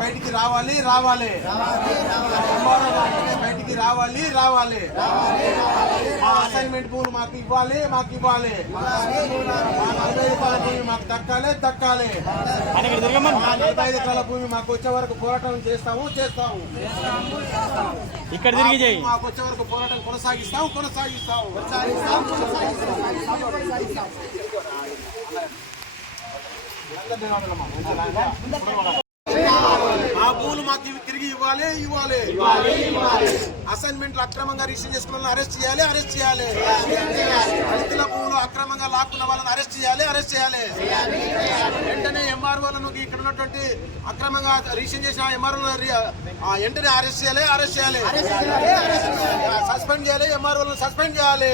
బయటికి రావాలి రావాలి. వెంటనే బయటికి రావాలి రావాలి. మా అసైన్మెంట్ భూములు మాకు ఇవ్వాలి మాకు ఇవ్వాలి. మా నలభై ఎకరాల భూమి మాకు దక్కాలి దక్కాలి. మా నలభై ఐదు ఎకరాల భూమి మాకు వచ్చే వరకు పోరాటం చేస్తాము చేస్తాము. ఇక్కడ తిరిగి చేయి. మాకు వచ్చే వరకు పోరాటం కొనసాగిస్తాం కొనసాగిస్తాం ఆ భూములు మాకు ఇవ్వాలి ఇవ్వాలి. అసైన్మెంట్లు అక్రమంగా రిజిస్టర్ చేసుకున్న వాళ్ళని అరెస్ట్ చేయాలి అరెస్ట్ చేయాలి. రైతుల భూములు అక్రమంగా లాక్కున్న వాళ్ళని అరెస్ట్ చేయాలి అరెస్ట్ చేయాలి. వెంటనే ఎంఆర్ఓలను ఇక్కడ ఉన్నటువంటి అక్రమంగా రిజిస్టర్ చేసిన ఎంఆర్ఓ వెంటనే అరెస్ట్ చేయాలి అరెస్ట్ చేయాలి. సస్పెండ్ చేయాలి ఎంఆర్ఓలను సస్పెండ్ చేయాలి.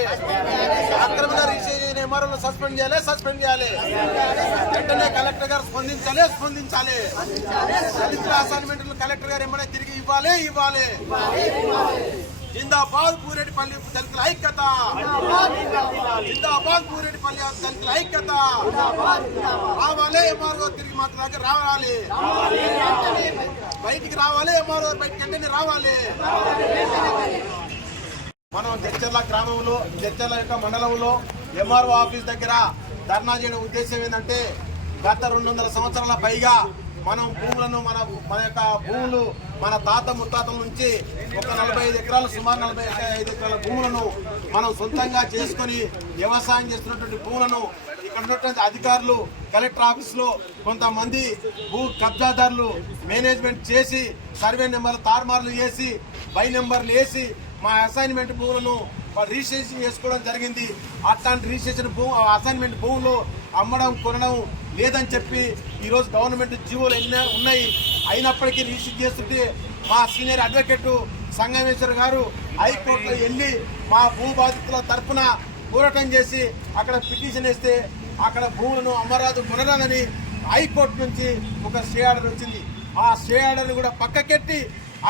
అక్రమంగా రిజిస్టర్ చేసిన ఎంఆర్ఓలను సస్పెండ్ చేయాలి సస్పెండ్ చేయాలి. వెంటనే కలెక్టర్ గారు స్పందించాలి స్పందించాలి. దళితుల అసైన్మెంట్లు కలెక్టర్ గారు ఏమైనా తిరిగి ఇవ్వాలి ఇవ్వాలి. జిందాబాద్ పూరేటిపల్లి దళితుల ఐక్యత. జిందాబాద్ పూరేటిపల్లి దళితుల ఐక్యత. రావాలి ఎంఆర్ఓ తిరిగి మాకు దగ్గర రావాలి. బయటికి రావాలి ఎంఆర్ఓ బయటికి వెంటనే రావాలి. మనం జడ్చర్ల గ్రామంలో జడ్చర్ల యొక్క మండలంలో ఎంఆర్ఓ ఆఫీస్ దగ్గర ధర్నా చేయడం ఉద్దేశం ఏంటంటే గత రెండు వందల సంవత్సరాల పైగా మనం భూములను మన మన యొక్క భూములు మన తాత ముత్తాతల నుంచి ఒక నలభై ఐదు ఎకరాలు సుమారు నలభై ఐదు ఎకరాల భూములను మనం సొంతంగా చేసుకొని వ్యవసాయం చేస్తున్నటువంటి భూములను ఇక్కడ ఉన్నటువంటి అధికారులు కలెక్టర్ ఆఫీస్లో కొంతమంది భూ కబ్జాదారులు మేనేజ్మెంట్ చేసి సర్వే నెంబర్లు తారుమార్లు చేసి బై నెంబర్లు వేసి మా అసైన్మెంట్ భూములను రిజిస్ట్రేషన్ చేసుకోవడం జరిగింది. అట్లాంటి రిజిస్ట్రేషన్ భూ అసైన్మెంట్ భూములు అమ్మడం కొనడం లేదని చెప్పి ఈరోజు గవర్నమెంట్ జీవోలు ఎన్నో ఉన్నాయి. అయినప్పటికీ రిజిస్టర్ చేస్తుంటే మా సీనియర్ అడ్వకేటు సంగమేశ్వర్ గారు హైకోర్టులో వెళ్ళి మా భూ బాధితుల తరఫున పోరాటం చేసి అక్కడ పిటిషన్ వేస్తే అక్కడ భూములను అమ్మరాదు కొనరాదని హైకోర్టు నుంచి ఒక స్టే ఆర్డర్ వచ్చింది. ఆ స్టే ఆర్డర్ని కూడా పక్కకెట్టి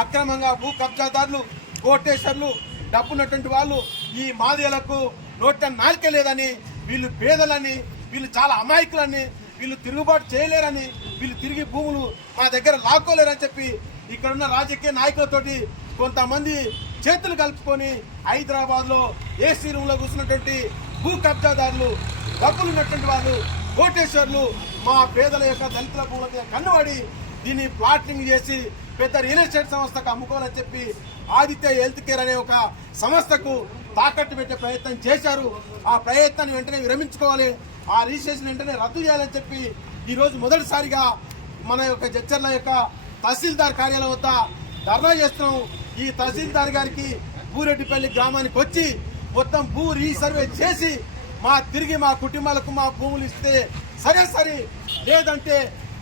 అక్రమంగా భూ కబ్జాదారులు కోటేశ్వర్లు డబ్బున్నటువంటి వాళ్ళు ఈ మాదేలకు నోట నాలిక లేదని వీళ్ళు పేదలని వీళ్ళు చాలా అమాయకులని వీళ్ళు తిరుగుబాటు చేయలేరని వీళ్ళు తిరిగి భూములు మా దగ్గర లాక్కోలేరని చెప్పి ఇక్కడ ఉన్న రాజకీయ నాయకులతోటి కొంతమంది చేతులు కలుపుకొని హైదరాబాద్లో ఏసీ రూమ్లో కూర్చున్నటువంటి భూ కబ్జాదారులు డబ్బులు ఉన్నటువంటి వాళ్ళు కోటేశ్వర్లు మా పేదల యొక్క దళితుల భూముల మీద కన్నుబడి దీన్ని ప్లాటింగ్ చేసి పెద్ద రియల్ ఎస్టేట్ సంస్థకు అమ్ముకోవాలని చెప్పి ఆదిత్య హెల్త్ కేర్ అనే ఒక సంస్థకు తాకట్టు పెట్టే ప్రయత్నం చేశారు. ఆ ప్రయత్నాన్ని వెంటనే విరమించుకోవాలి. ఆ రిజిస్ట్రేషన్ వెంటనే రద్దు చేయాలని చెప్పి ఈరోజు మొదటిసారిగా మన యొక్క జడ్చర్ల యొక్క తహసీల్దార్ కార్యాలయం వద్ద ధర్నా చేస్తున్నాం. ఈ తహసీల్దార్ గారికి భూరెడ్డిపల్లి గ్రామానికి వచ్చి మొత్తం భూ రీసర్వే చేసి మా తిరిగి మా కుటుంబాలకు మా భూములు ఇస్తే సరే సరే. లేదంటే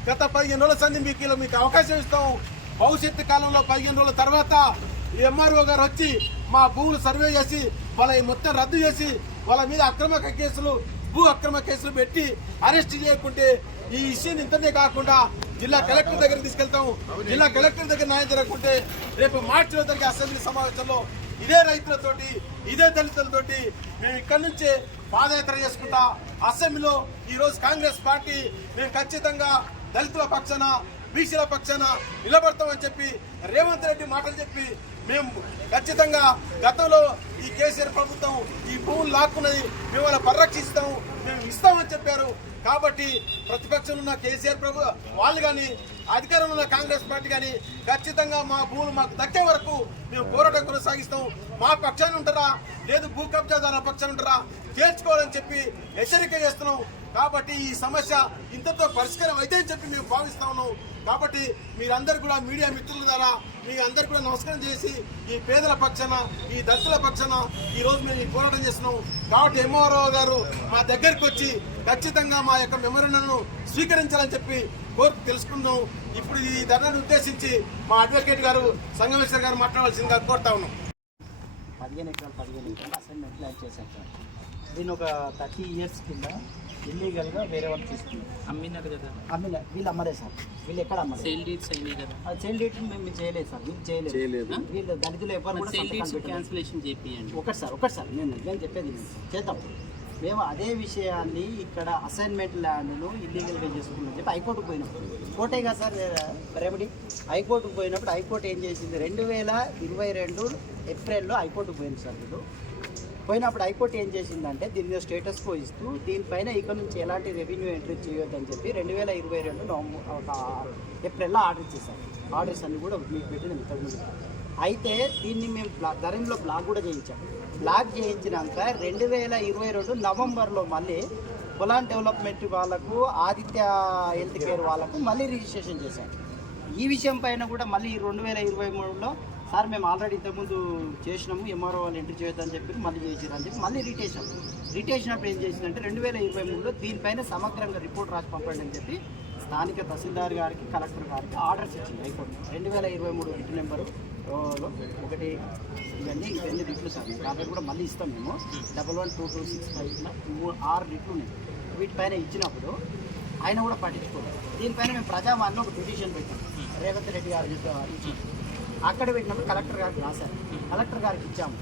గత పదిహేను రోజుల సంది మీకు మీకు అవకాశం ఇస్తాం. భవిష్యత్తు కాలంలో పదిహేను రోజుల తర్వాత ఎంఆర్ఓ గారు వచ్చి మా భూములు సర్వే చేసి వాళ్ళ ఈ మొత్తం రద్దు చేసి వాళ్ళ మీద అక్రమ కేసులు భూ అక్రమ కేసులు పెట్టి అరెస్ట్ చేయకుంటే ఈ ఇష్యూని ఇంతనే కాకుండా జిల్లా కలెక్టర్ దగ్గర తీసుకెళ్తాం. జిల్లా కలెక్టర్ దగ్గర న్యాయం జరగకుంటే రేపు మార్చిలో జరిగే అసెంబ్లీ సమావేశంలో ఇదే రైతులతోటి ఇదే దళితులతోటి మేము ఇక్కడి నుంచే పాదయాత్ర చేసుకుంటా అసెంబ్లీలో ఈరోజు కాంగ్రెస్ పార్టీ మేము ఖచ్చితంగా దళితుల పక్షాన బీసీల పక్షాన నిలబడతామని చెప్పి రేవంత్ రెడ్డి మాటలు చెప్పి మేము ఖచ్చితంగా గతంలో ఈ కేసీఆర్ ప్రభుత్వం ఈ భూములు లాక్కున్నది మేము వాళ్ళ పరిరక్షిస్తాము మేము ఇస్తామని చెప్పారు. కాబట్టి ప్రతిపక్షంలో ఉన్న కేసీఆర్ ప్రభు వాళ్ళు కానీ అధికారంలో ఉన్న కాంగ్రెస్ పార్టీ కానీ ఖచ్చితంగా మా భూములు మాకు దక్కే వరకు మేము పోరాటం కొనసాగిస్తాం మా పక్షాన్ని ఉంటారా? లేదు భూ కబ్జాదారుల పక్షాన్ని ఉంటారా? చేర్చుకోవాలని చెప్పి హెచ్చరిక చేస్తున్నాం. కాబట్టి ఈ సమస్య ఇంతతో పరిష్కారం అయితే అని చెప్పి మేము భావిస్తా ఉన్నాం. కాబట్టి మీరందరూ కూడా మీడియా మిత్రుల ద్వారా మీ అందరు కూడా నమస్కారం చేసి ఈ పేదల పక్షాన ఈ దళితుల పక్షాన ఈరోజు మేము ఈ పోరాటం చేస్తున్నాం. కాబట్టి ఎంఆర్ఓ గారు మా దగ్గరికి వచ్చి ఖచ్చితంగా మా యొక్క మెమరణను స్వీకరించాలని చెప్పి కోరిక తెలుసుకుందాం. ఇప్పుడు ఈ ధర్నాను ఉద్దేశించి మా అడ్వకేట్ గారు సంగమేశ్వర్ గారు మాట్లాడాల్సిందిగా కోరుతా ఉన్నాం. పదిహేను ఎకరాలు పదిహేను ఎకరాలు అసైన్మెంట్ ల్యాండ్ చేశాం సార్. దీని ఒక థర్టీ ఇయర్స్ కింద ఇల్లీగల్గా వేరే వాళ్ళు తీసుకున్నారు. అమ్మినారు కదా. అమ్మిన వీళ్ళు అమ్మరే సార్. వీళ్ళు ఎక్కడ అమ్మలేదు సేల్ డీట్స్ అయినాయి కదా. సేల్ డేట్ మేము చేయలేదు సార్. వీళ్ళు చేయలేదు. వీళ్ళు దళితులు ఎవరు కూడా సేల్ డీట్స్ పెట్టలేదు. క్యాన్సిలేషన్ చేపియండి. ఒకటి సార్ ఒకటి సార్. నేను నేను చెప్పేది. చేద్దాం. మేము అదే విషయాన్ని ఇక్కడ అసైన్మెంట్ ల్యాండ్ను ఇల్లీగల్గా చేసుకున్నాం చెప్పి హైకోర్టుకు పోయినాం. కోర్టే కదా సార్ రెమెడీ? హైకోర్టుకు పోయినప్పుడు హైకోర్టు ఏం చేసింది? రెండు వేల ఇరవై రెండు ఏప్రిల్లో హైకోర్టుకు పోయింది సార్ వీళ్ళు. పోయినప్పుడు హైకోర్టు ఏం చేసిందంటే దీని మీద స్టేటస్ కో ఇస్తూ దీనిపైన ఇక నుంచి ఎలాంటి రెవెన్యూ ఎంట్రీ చేయొద్దని చెప్పి రెండు వేల ఇరవై రెండు నవంబర్ ఒక ఏప్రిల్లో ఆర్డర్ చేశారు ఆర్డర్స్ అన్ని కూడా మీకు పెట్టిన ఇంతకుముందు అయితే దీన్ని మేము బ్లా ధరంలో బ్లాక్ కూడా చేయించాం. బ్లాక్ చేయించినాక రెండు వేల ఇరవై రెండు నవంబర్లో మళ్ళీ పొలాన్ డెవలప్మెంట్ వాళ్ళకు ఆదిత్య హెల్త్ కేర్ వాళ్ళకు మళ్ళీ రిజిస్ట్రేషన్ చేశాం ఈ విషయం పైన కూడా మళ్ళీ రెండు వేల ఇరవై మూడులో సార్ మేము ఆల్రెడీ ఇంతకుముందు చేసినాము ఎంఆర్ఓ వాళ్ళు ఎంట్రీ చేయొద్దని చెప్పి మళ్ళీ చేసారు అని చెప్పి మళ్ళీ రిటేషన్ రిటేషన్ అప్పుడు ఏం చేసిందంటే రెండు వేల ఇరవై మూడులో దీనిపైన సమగ్రంగా రిపోర్ట్ రాసి పంపండి అని చెప్పి స్థానిక తహసీల్దార్ గారికి కలెక్టర్ గారికి ఆర్డర్స్ ఇచ్చింది హైకోర్టు. రెండు వేల ఇరవై మూడు రిట్ నెంబరు లో ఒకటి ఇవన్నీ ఇవన్నీ రిట్లు సార్. కాబట్టి కూడా మళ్ళీ ఇస్తాం మేము. Double one two two six five ఆరు రిట్లు ఉన్నాయి. వీటిపైన ఇచ్చినప్పుడు ఆయన కూడా పట్టించుకోలేదు. దీనిపైన మేము ప్రజావాణిలో ఒక పిటిషన్ పెట్టాం. రేవంత్ రెడ్డి గారు ఇచ్చి అక్కడ పెట్టినప్పుడు కలెక్టర్ గారికి రాశారు. కలెక్టర్ గారికి ఇచ్చాము.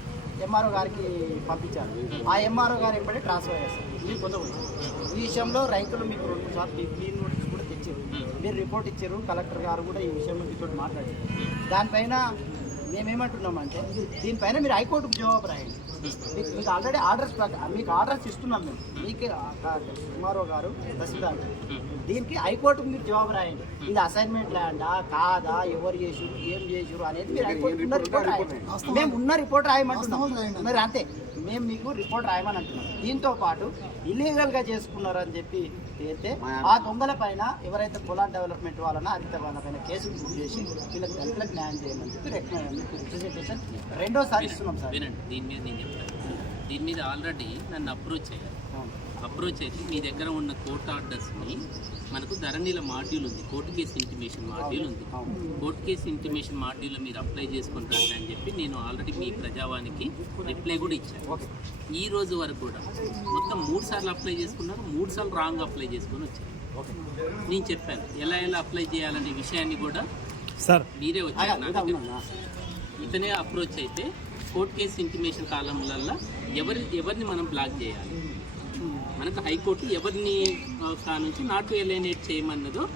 ఎంఆర్ఓ గారికి పంపించారు. ఆ ఎంఆర్ఓ గారు ఎప్పుడే ట్రాన్స్ఫర్ చేస్తారు ఇది పొందవచ్చు ఈ విషయంలో రైతులు మీకు రెండు సార్లు క్లీన్ నోటీస్ కూడా తెచ్చారు. మీరు రిపోర్ట్ ఇచ్చారు. కలెక్టర్ గారు కూడా ఈ విషయంలో మీతో మాట్లాడారు. దానిపైన మేమేమంటున్నామంటే దీనిపైన మీరు హైకోర్టుకు జవాబు రాయండి. మీకు మీకు ఆల్రెడీ ఆర్డర్స్ మీకు ఆర్డర్స్ ఇస్తున్నాం మేము. మీకే ఎంఆర్ఓ గారు తహసీల్దార్ దీనికి హైకోర్టుకు మీరు జవాబు రాయండి. ఇది అసైన్మెంట్ ల్యాండా కాదా ఎవరు చేసారు ఏం చేసారు అనేది మీరు హైకోర్టు ఉన్న రిపోర్ట్ రాయండి. మేము ఉన్న రిపోర్ట్ రాయమంటున్నాం. మరి అంతే. మేము మీకు రిపోర్ట్ రాయమని అంటున్నాం. దీంతో పాటు ఇల్లీగల్గా చేసుకున్నారు అని చెప్పి అయితే ఆ దొంగల పైన ఎవరైతే పొలాన్ డెవలప్మెంట్ వాళ్ళన అదిత వాళ్ళ పైన కేసులు బుక్ చేసి వీళ్ళకి దళితులకు న్యాయం చేయమని చెప్పి రిప్రజెంటేషన్ రెండోసారి ఇస్తున్నాం సార్. వినండి దీని మీద నేను చెప్తాను. దీని మీద ఆల్రెడీ నన్ను అప్రోచ్ అయ్యారు అవును. అప్రోచ్ అయితే మీ దగ్గర ఉన్న కోర్ట్ ఆర్డర్స్ని మనకు ధరణిల మాడ్యూల్ ఉంది. కోర్టు కేసు ఇంటిమేషన్ మాడ్యూల్ ఉంది. కోర్టు కేసు ఇంటిమేషన్ మాడ్యూల్లో మీరు అప్లై చేసుకుంటారు అని చెప్పి నేను ఆల్రెడీ మీ ప్రజావానికి రిప్లై కూడా ఇచ్చాను. ఈ రోజు వరకు కూడా మొత్తం మూడు సార్లు అప్లై చేసుకున్నారు. మూడు సార్లు రాంగ్ అప్లై చేసుకొని వచ్చారు. ఓకే నేను చెప్పాను. ఎలా ఎలా అప్లై చేయాలనే విషయాన్ని కూడా సార్. మీరే వచ్చారు? ఇతనే అప్రోచ్ అయితే కోర్ట్ కేసు ఇంటిమేషన్ కాలంలో ఎవరి ఎవరిని మనం బ్లాక్ చేయాలి? మనకు హైకోర్టు ఎవరిని నుంచి నాట్ ఎలైనేట్ చేయమన్నదో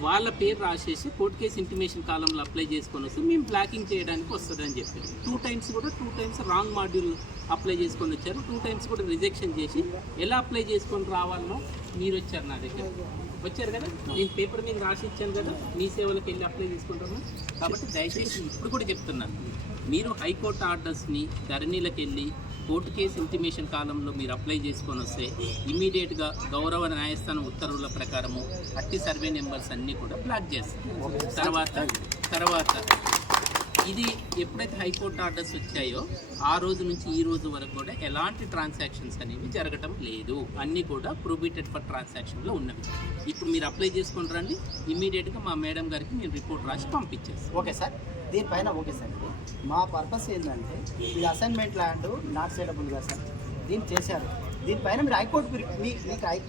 వాళ్ళ పేరు రాసేసి కోర్ట్ కేసు ఇంటిమేషన్ కాలంలో అప్లై చేసుకొని వస్తే మేము బ్లాకింగ్ చేయడానికి వస్తుందని చెప్పారు. టూ టైమ్స్ కూడా two times wrong module apply చేసుకొని వచ్చారు. టూ టైమ్స్ కూడా రిజెక్షన్ చేసి ఎలా అప్లై చేసుకొని రావాలనో మీరు వచ్చారు నా దగ్గర. వచ్చారు కదా? నేను పేపర్ మీద రాసి ఇచ్చాను కదా? మీ సేవలకు వెళ్ళి అప్లై చేసుకుంటాను. కాబట్టి దయచేసి ఇప్పుడు కూడా చెప్తున్నాను. మీరు హైకోర్టు ఆర్డర్స్ని ధరణిలకు వెళ్ళి కోర్టు కేసు ఇంటిమేషన్ కాలంలో మీరు అప్లై చేసుకొని వస్తే ఇమీడియట్గా గౌరవ న్యాయస్థానం ఉత్తర్వుల ప్రకారము అట్టి సర్వే నెంబర్స్ అన్నీ కూడా బ్లాక్ చేస్తారు. తర్వాత తర్వాత ఇది ఎప్పుడైతే హైకోర్టు ఆర్డర్స్ వచ్చాయో ఆ రోజు నుంచి ఈ రోజు వరకు కూడా ఎలాంటి ట్రాన్సాక్షన్స్ అనేవి జరగటం లేదు. అన్నీ కూడా ప్రొబిటెడ్ ఫర్ ట్రాన్సాక్షన్లో ఉన్నవి. ఇప్పుడు మీరు అప్లై చేసుకుని రండి. ఇమీడియట్గా మా మేడం గారికి నేను రిపోర్ట్ రాసి పంపించేస్తాను. Okay sir. దీనిపైన ఓకే సార్. మా పర్పస్ ఏంటంటే ఇది అసైన్మెంట్ ల్యాండ్ నాట్ సేటబుల్గా సార్. దీన్ని చేశారు. దీనిపైన మీరు హైకోర్టు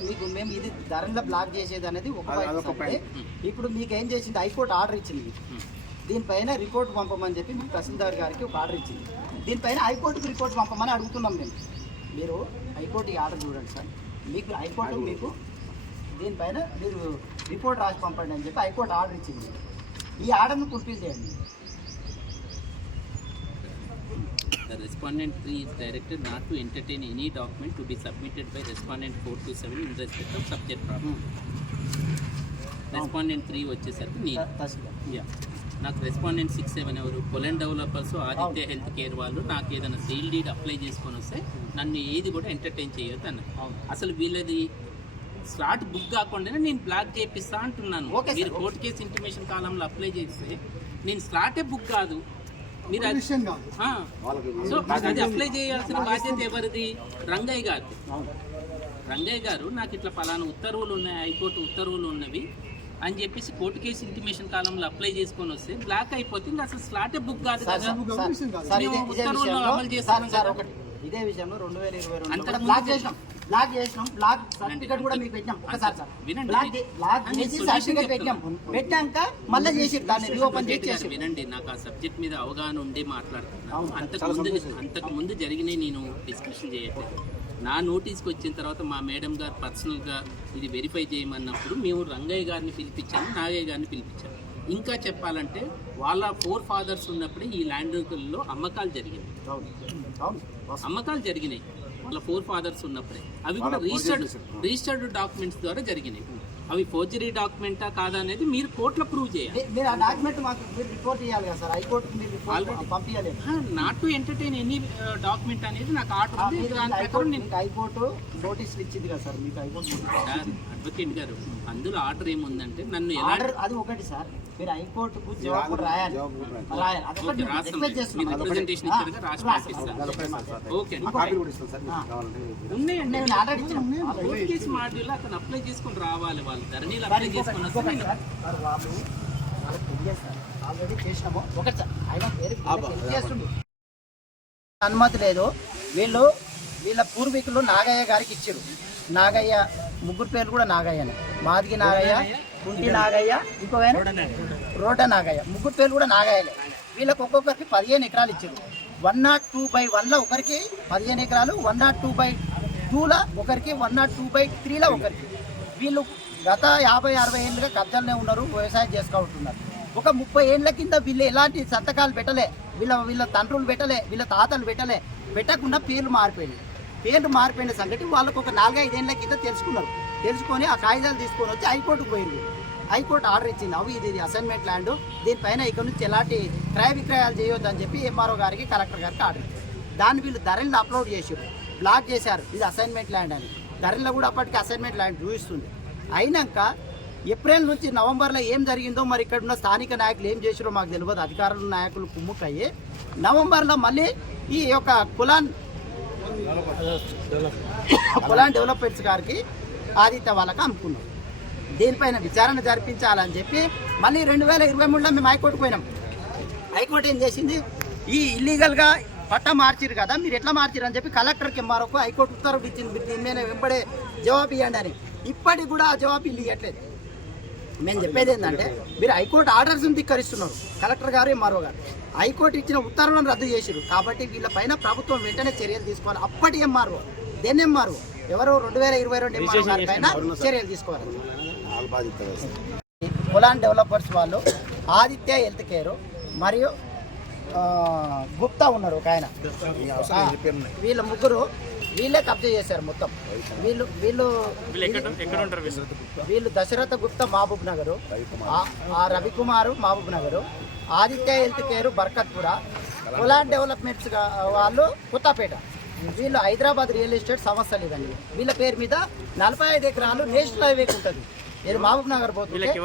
మీకు మేము ఇది ధరలో బ్లాక్ చేసేది అనేది ఒక ఇప్పుడు మీకు ఏం చేసింది? హైకోర్టు ఆర్డర్ ఇచ్చింది. దీనిపైన రిపోర్ట్ పంపమని చెప్పి మీకు తహసీల్దార్ గారికి ఒక ఆర్డర్ ఇచ్చింది. దీనిపైన హైకోర్టుకి రిపోర్ట్ పంపమని అడుగుతున్నాం మేము. మీరు హైకోర్టు ఈ ఆర్డర్ చూడండి సార్. మీకు హైకోర్టు మీకు దీనిపైన మీరు రిపోర్ట్ రాసి పంపండి అని చెప్పి హైకోర్టు ఆర్డర్ ఇచ్చింది. ఈ ఆర్డర్ను ఫుల్ఫిల్ చేయండి. The respondent 3 is directed not to entertain any document to be submitted by respondent 4 to 7 in respect of subject problem. Respondent 3 వచ్చేసరికి నేను యా నాకు రెస్పాండెంట్ సిక్స్ సెవెన్ ఎవరు? Pollen developers Aditya health care వాళ్ళు నాకు ఏదైనా sale deed apply చేసుకొని వస్తే నన్ను ఏది కూడా ఎంటర్టైన్ చేయొద్దు అవును. అసలు వీళ్ళది స్లాట్ బుక్ కాకుండానే నేను బ్లాక్ చేపిస్తా అంటున్నాను. మీరు కోర్టు కేసు ఇంటిమేషన్ కాలంలో అప్లై చేస్తే నేను స్లాటే బుక్ కాదు. మీరు. సో అది అప్లై చేయాల్సిన బాధ్యత ఎవరిది? రంగయ్య గారు అవును. రంగయ్య గారు నాకు ఇట్లా పలానా ఉత్తర్వులు ఉన్నాయి హైకోర్టు ఉత్తర్వులు ఉన్నవి అని చెప్పేసి కోర్టు కేసు ఇంటిమేషన్ కాలంలో అప్లై చేసుకొని వస్తే బ్లాక్ అయిపోతే అసలు స్లాటే బుక్ కాదు సార్ కదా. ఉత్తర్వులు అమలు చేస్తున్నాం ఇదే విషయంలో రెండు వేల ఇరవై రెండు బ్లాక్ చేసినాం. బ్లాక్ చేసినాం. బ్లాక్ సర్టిఫికేట్ కూడా మీకు పెట్టినాం. ఒకసారి సార్. వినండి. బ్లాక్ చేసి సర్టిఫికేట్ పెట్టాం పెట్టాక మళ్ళీ చేసి దాన్ని రీఓపెన్ చేసి వినండి నాకు ఆ సబ్జెక్ట్ మీద అవగాహన ఉండి మాట్లాడుతున్నాను అంతకు ముందు. అంతకు ముందు జరిగినాయి నేను డిస్కషన్ చేయట్లేదు. నా నోటీస్కి వచ్చిన తర్వాత మా మేడం గారు పర్సనల్గా ఇది వెరిఫై చేయమన్నప్పుడు మేము రంగయ్య గారిని పిలిపించాము నాగయ్య గారిని పిలిపించాము. ఇంకా చెప్పాలంటే వాళ్ళ ఫోర్ ఫాదర్స్ ఉన్నప్పుడే ఈ ల్యాండ్లో అమ్మకాలు వాస్తవం. అమ్మకాలు జరిగినాయి. వాళ్ళ ఫోర్ ఫాదర్స్ ఉన్నప్పుడే. అవి కూడా రిజిస్టర్డ్ రిజిస్టర్డ్ డాక్యుమెంట్స్ ద్వారా జరిగినాయి. అవి ఫోర్జరీ డాక్యుమెంటా కాదా అనేది మీరు కోర్టులో ప్రూవ్ చేయాలి. మీరు ఆ డాక్యుమెంట్ మాకు మీరు రిపోర్ట్ చేయాలి కదా సార్? హైకోర్టుకి మీరు రిపోర్ట్ పంపించాలి not to entertain any document అనేది నాకు ఆర్డర్ ఉంది. దాని ప్రకారం నేను హైకోర్టు నోటీసులు ఇచ్చింది కదా సార్? మీకు హైకోర్టు అడ్వకేట్ గారు అందులో ఆర్డర్ ఏముందంటే నన్ను ఎలా ఆర్డర్ అది ఒకటి సార్. మీరు హైకోర్టుకు జవాబు రాయాలి రాయాలి అదొకటి. రిక్వెస్ట్ అతను అప్లై చేసుకొని రావాలి వాళ్ళు ధరణిలు అప్లై చేసుకొని. ఆల్రెడీ చేసినాము ఒకటి సార్ ఆయన పేరు చేస్తుండు అనుమతి లేదు వీళ్ళు వీళ్ళ పూర్వీకులు నాగయ్య గారికి ఇచ్చారు నాగయ్య ముగ్గురు పేర్లు కూడా నాగయ్యనే మాదిగి నాగయ్య కుంటి నాగయ్య ఇంకో రోట నాగయ్య. ముగ్గురు పేర్లు కూడా నాగయ్యలే. వీళ్ళకి ఒక్కొక్కరికి పదిహేను ఎకరాలు ఇచ్చారు. వన్ నాట్ టూ బై వన్లో ఒకరికి పదిహేను ఎకరాలు వన్ నాట్ టూ బై టూలో ఒకరికి వన్ నాట్ టూ బై త్రీలో ఒకరికి. వీళ్ళు గత యాభై అరవై ఏళ్ళుగా కబ్జాలనే ఉన్నారు వ్యవసాయం చేసుకుంటున్నారు. ఒక ముప్పై ఏళ్ళ కింద వీళ్ళు ఎలాంటి సంతకాలు పెట్టలే వీళ్ళ వీళ్ళ తండ్రులు పెట్టలే వీళ్ళ తాతలు పెట్టలే పెట్టకుండా పేర్లు మారిపోయింది పేర్లు మారిపోయిన సంగతి వాళ్ళకు ఒక నాలుగైదేళ్ళ కింద తెలుసుకున్నారు. తెలుసుకొని ఆ కాగితాలు తీసుకొని వచ్చి హైకోర్టుకు పోయింది. హైకోర్టు ఆర్డర్ ఇచ్చింది. అవి ఇది అసైన్మెంట్ ల్యాండ్. దీనిపైన ఇక్కడ నుంచి ఎలాంటి క్రయ విక్రయాలు చేయొద్దు అని చెప్పి ఎంఆర్ఓ గారికి కలెక్టర్ గారికి ఆర్డర్ ఇచ్చింది. దాన్ని వీళ్ళు ధరలను అప్లోడ్ చేసారు బ్లాక్ చేశారు. ఇది అసైన్మెంట్ ల్యాండ్ అని. ధరలో కూడా అప్పటికి అసైన్మెంట్ ల్యాండ్ చూపిస్తుంది. అయినాక ఏప్రిల్ నుంచి నవంబర్లో ఏం జరిగిందో మరి ఇక్కడ ఉన్న స్థానిక నాయకులు ఏం చేసారో మాకు తెలియదు. అధికారులు నాయకులు కుమ్ముక్కయ్యి నవంబర్లో మళ్ళీ ఈ యొక్క కులాన్ కులాన్ డెవలప్మెంట్స్ గారికి ఆదిత్య వాళ్ళకి అమ్ముకున్నాం. దీనిపైన విచారణ జరిపించాలని చెప్పి మళ్ళీ రెండు వేల ఇరవై మూడులో మేము హైకోర్టుకు పోయినాం. హైకోర్టు ఏం చేసింది? ఈ ఇల్లీగల్గా పట్టా మార్చిరు కదా మీరు ఎట్లా మార్చిరు అని చెప్పి కలెక్టర్కి మరొక హైకోర్టు ఉత్తర్వులు ఇచ్చింది. మీరు దీని మీద వెంబడే జవాబు ఇవ్వండి అని. ఇప్పటికి కూడా ఆ జవాబు ఇల్లు ఇవ్వట్లేదు మేము చెప్పేది ఏంటంటే మీరు హైకోర్టు ఆర్డర్స్ ధిక్కరిస్తున్నారు. కలెక్టర్ గారు మరో గారు. హైకోర్టు ఇచ్చిన ఉత్తర్వులను రద్దు చేసిరు కాబట్టి వీళ్ళపైన ప్రభుత్వం వెంటనే చర్యలు తీసుకోవాలి. అప్పటి ఎంఆర్ఓ దెన్ ఎంఆర్ఓ. ఎవరు? రెండు వేల ఇరవై రెండు పైన చర్యలు తీసుకోవాలి. కులాన్ డెవలపర్స్ వాళ్ళు ఆదిత్య హెల్త్ కేర్ మరియు ఆ, గుప్తా ఉన్నారు ఒక ఆయన. వీళ్ళ ముగ్గురు వీళ్ళే కబ్జా చేశారు మొత్తం. వీళ్ళు వీళ్ళు వీళ్ళు ఎక్కడ ఎక్కడ ఉంటారు వీళ్ళు? వీళ్ళు దశరథ గుప్తా మహబూబ్ నగరు ఆ- Ravikumar Mahabubnagar Aditya health care Barkatpura కులాన్ డెవలప్మెంట్స్ వాళ్ళు కొత్తపేట వీళ్ళు హైదరాబాద్ రియల్ ఎస్టేట్ సంస్థలు ఇవన్నీ వీళ్ళ పేరు మీద నలభై ఐదు ఎకరాలు నేషనల్ హైవేకి ఉంటుంది. ఇది మహబూబ్ నగర్ పోతుంటే వీళ్ళకి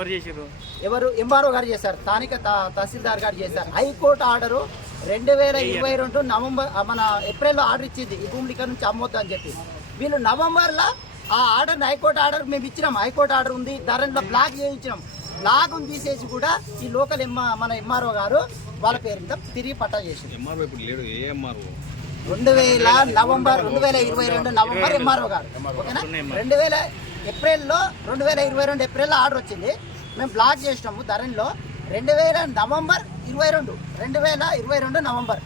ఎవరు ఎంఆర్ఓ గారు చేశారు. స్థానిక తా- తహసీల్దార్ గారు చేశారు. హైకోర్టు ఆర్డరు రెండు వేల ఇరవై రెండు నవంబర్ మన ఏప్రిల్లో ఆర్డర్ ఇచ్చింది. ఈ భూములు ఇక్కడ నుంచి అమ్మొద్దు అని చెప్పి. వీళ్ళు నవంబర్లో ఆ ఆర్డర్ హైకోర్టు ఆర్డర్ మేము ఇచ్చినాం. హైకోర్టు ఆర్డర్ ఉంది. ధరలో బ్లాక్ చేయించినాం. బ్లాక్ తీసేసి కూడా ఈ లోకల్ ఎమ్మ మన ఎంఆర్ఓ గారు వాళ్ళ పేరు మీద తిరిగి పట్టా చేసింది ఎంఆర్ఓ ఇప్పుడు లేడు. ఏ ఎంఆర్ఓ? రెండు వేల నవంబర్ రెండు వేల ఇరవై రెండు నవంబర్ ఎంఆర్ఓ గారు. ఓకేనా? రెండు వేల ఏప్రిల్లో రెండు వేల ఇరవై రెండు ఏప్రిల్లో ఆర్డర్ వచ్చింది. మేము బ్లాక్ చేసినాము ధరణిలో. రెండు వేల నవంబర్ ఇరవై రెండు రెండు వేల ఇరవై రెండు నవంబర్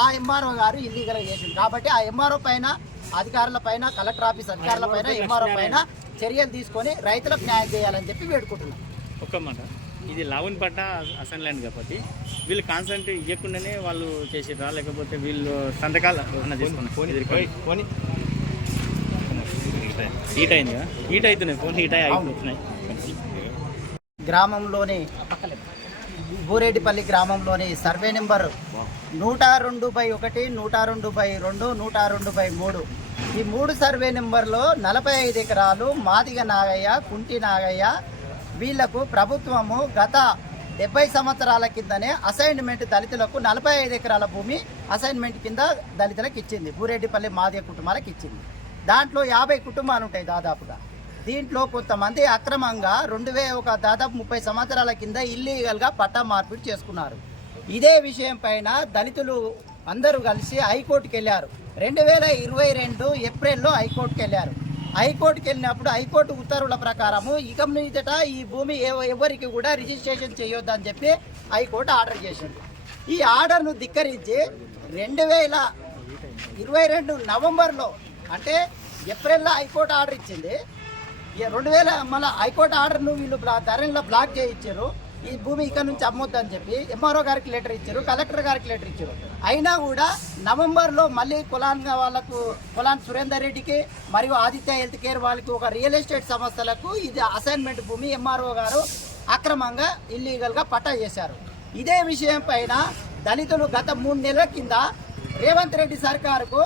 ఆ ఎంఆర్ఓ గారు ఇల్లీగల్ చేసింది కాబట్టి ఆ ఎంఆర్ఓ పైన అధికారుల పైన కలెక్టర్ ఆఫీస్ అధికారుల పైన ఎంఆర్ఓ పైన చర్యలు తీసుకొని రైతులకు న్యాయం చేయాలని చెప్పి వేడుకుంటున్నాం. ఒక్క మాట. ఇది లావణ్ పట్ట అసెన్ ల్యాండ్ కాబట్టి వీళ్ళు కాన్సెంట్ ఇవ్వకుండానే వాళ్ళు చేసిరా లేకపోతే వీళ్ళు సంతకాలు ఏమన్నా హీట్ అయింది? కదా హీట్ అవుతున్నాయి. ఫోన్ హీట్ అయి అయిపోతున్నాయి గ్రామంలోని బూరేటిపల్లి గ్రామంలోని సర్వే నెంబర్ నూట రెండు బై ఒకటి నూట రెండు బై రెండు నూట రెండు బై మూడు. ఈ మూడు సర్వే నెంబర్లో నలభై ఐదు ఎకరాలు మాదిగ నాగయ్య కుంటి నాగయ్య వీళ్ళకు ప్రభుత్వము గత డెబ్బై సంవత్సరాల కిందనే అసైన్మెంట్ దళితులకు నలభై ఐదు ఎకరాల భూమి అసైన్మెంట్ కింద దళితులకు ఇచ్చింది. బూరెడ్డిపల్లి మాదిగ కుటుంబాలకు ఇచ్చింది. దాంట్లో యాభై కుటుంబాలు ఉంటాయి దాదాపుగా. దీంట్లో కొంతమంది అక్రమంగా రెండు వే ఒక దాదాపు ముప్పై సంవత్సరాల కింద ఇల్లీగల్గా పట్టా మార్పిడి చేసుకున్నారు. ఇదే విషయం పైన దళితులు అందరూ కలిసి హైకోర్టుకు వెళ్ళారు రెండు వేల ఇరవై రెండు ఏప్రిల్లో హైకోర్టుకి వెళ్ళారు హైకోర్టుకి వెళ్ళినప్పుడు హైకోర్టు ఉత్తర్వుల ప్రకారము ఇక మీదట ఈ భూమి ఎవ- ఎవరికి కూడా రిజిస్ట్రేషన్ చేయొద్దని చెప్పి హైకోర్టు ఆర్డర్ చేసింది. ఈ ఆర్డర్ను ధిక్కరించి రెండు వేల ఇరవై రెండు నవంబర్లో అంటే ఏప్రిల్లో హైకోర్టు ఆర్డర్ ఇచ్చింది. రెండు వేల మళ్ళీ హైకోర్టు ఆర్డర్ను వీళ్ళు బ్లా ధరలో బ్లాక్ చేయించారు. ఈ భూమి ఇక్కడ నుంచి అమ్మొద్దని చెప్పి ఎంఆర్ఓ గారికి లెటర్ ఇచ్చారు కలెక్టర్ గారికి లెటర్ ఇచ్చారు. అయినా కూడా నవంబర్లో మళ్ళీ కులాన్ వాళ్ళకు కులాన్ సురేందర్ రెడ్డికి మరియు ఆదిత్య హెల్త్ కేర్ వాళ్ళకి ఒక రియల్ ఎస్టేట్ సంస్థలకు ఇది అసైన్మెంట్ భూమి ఎంఆర్ఓ గారు అక్రమంగా ఇల్లీగల్గా పట్టా చేశారు. ఇదే విషయం పైన దళితులు గత మూడు నెలల కింద రేవంత్ రెడ్డి సర్కారుకు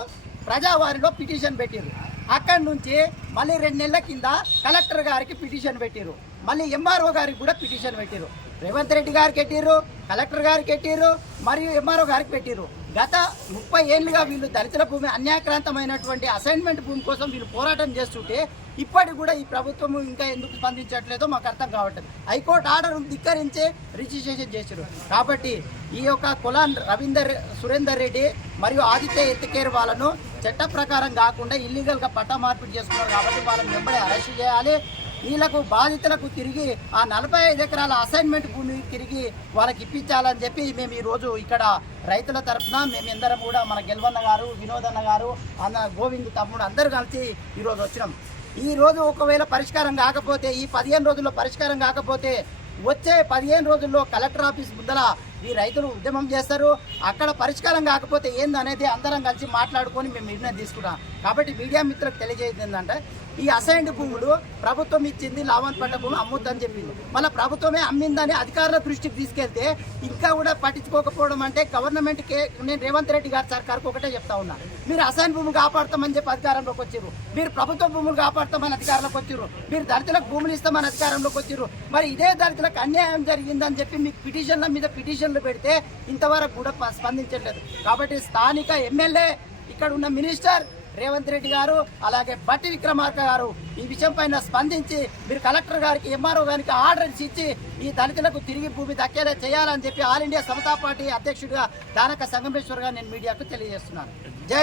ప్రజావారిలో పిటిషన్ పెట్టారు అక్కడి నుంచి మళ్ళీ రెండు నెలల కింద కలెక్టర్ గారికి పిటిషన్ పెట్టారు మళ్ళీ ఎంఆర్ఓ గారికి కూడా పిటిషన్ పెట్టారు రేవంత్ రెడ్డి గారికి పెట్టిర్రు కలెక్టర్ గారికి పెట్టిర్రు మరియు ఎంఆర్ఓ గారికి పెట్టిర్రు. గత ముప్పై ఏళ్ళుగా వీళ్ళు దళితుల భూమి అన్యాక్రాంతమైనటువంటి అసైన్మెంట్ భూమి కోసం వీళ్ళు పోరాటం చేస్తుంటే ఇప్పటికి కూడా ఈ ప్రభుత్వం ఇంకా ఎందుకు స్పందించట్లేదో మాకు అర్థం కావట్లేదు. హైకోర్టు ఆర్డర్ ధిక్కరించే రిజిస్ట్రేషన్ చేశారు కాబట్టి ఈ యొక్క కులాన్ రవీందర్ సురేందర్ రెడ్డి మరియు ఆదిత్య ఎత్తికేర్ వాళ్ళను చట్ట ప్రకారం కాకుండా ఇల్లీగల్గా పట్టా మార్పిడి చేసుకున్నారు కాబట్టి వాళ్ళని వెంబడే అరెస్ట్ చేయాలి. వీళ్ళకు బాధితులకు తిరిగి ఆ నలభై ఐదు ఎకరాల అసైన్మెంట్ భూమి తిరిగి వాళ్ళకి ఇప్పించాలని చెప్పి మేము ఈరోజు ఇక్కడ రైతుల తరఫున ఇందరం కూడా మన గెల్వన్న గారు వినోదన్న గారు అన్న గోవింద్ తమ్ముడు అందరూ కలిసి ఈరోజు వచ్చినాం. ఈరోజు ఒకవేళ పరిష్కారం కాకపోతే ఈ పదిహేను రోజుల్లో పరిష్కారం కాకపోతే వచ్చే పదిహేను రోజుల్లో కలెక్టర్ ఆఫీస్ ముందర ఈ రైతులు ఉద్యమం చేస్తారు. అక్కడ పరిష్కారం కాకపోతే ఏందనేది అందరం కలిసి మాట్లాడుకొని మేము నిర్ణయం తీసుకుంటాం. కాబట్టి మీడియా మిత్రులకు తెలియజేది ఏంటంటే ఈ అసైన్డ్ భూములు ప్రభుత్వం ఇచ్చింది లావన్ పడ్డ భూమి అమ్ముద్దని చెప్పింది. మళ్ళీ ప్రభుత్వమే అమ్మిందని అధికారుల దృష్టికి తీసుకెళ్తే ఇంకా కూడా పట్టించుకోకపోవడం అంటే గవర్నమెంట్ కే నేను రేవంత్ రెడ్డి గారి సర్కార్కి ఒకటే చెప్తా ఉన్నా. మీరు అసైన్ భూములు కాపాడతామని చెప్పి అధికారంలోకి వచ్చారు మీరు ప్రభుత్వ భూములు కాపాడతామని అధికారంలోకి వచ్చారు మీరు దళితులకు భూములు ఇస్తామని అధికారంలోకి వచ్చారు మరి ఇదే దళితులకు అన్యాయం జరిగిందని చెప్పి మీకు పిటిషన్ల మీద పిటిషన్లు పెడితే ఇంతవరకు కూడా స్పందించట్లేదు. కాబట్టి స్థానిక ఎమ్మెల్యే ఇక్కడ ఉన్న మినిస్టర్ రేవంత్ రెడ్డి గారు అలాగే బట్టి విక్రమార్క గారు ఈ విషయం పైన స్పందించి మీరు కలెక్టర్ గారికి ఎంఆర్ఓ గారికి ఆర్డర్స్ ఇచ్చి ఈ దళితులకు తిరిగి భూమి దక్కేలా చేయాలని చెప్పి ఆల్ ఇండియా సమతా పార్టీ అధ్యక్షుడిగా దానక సంగమేశ్వర్ గారు నేను మీడియాకు తెలియజేస్తున్నాను. జై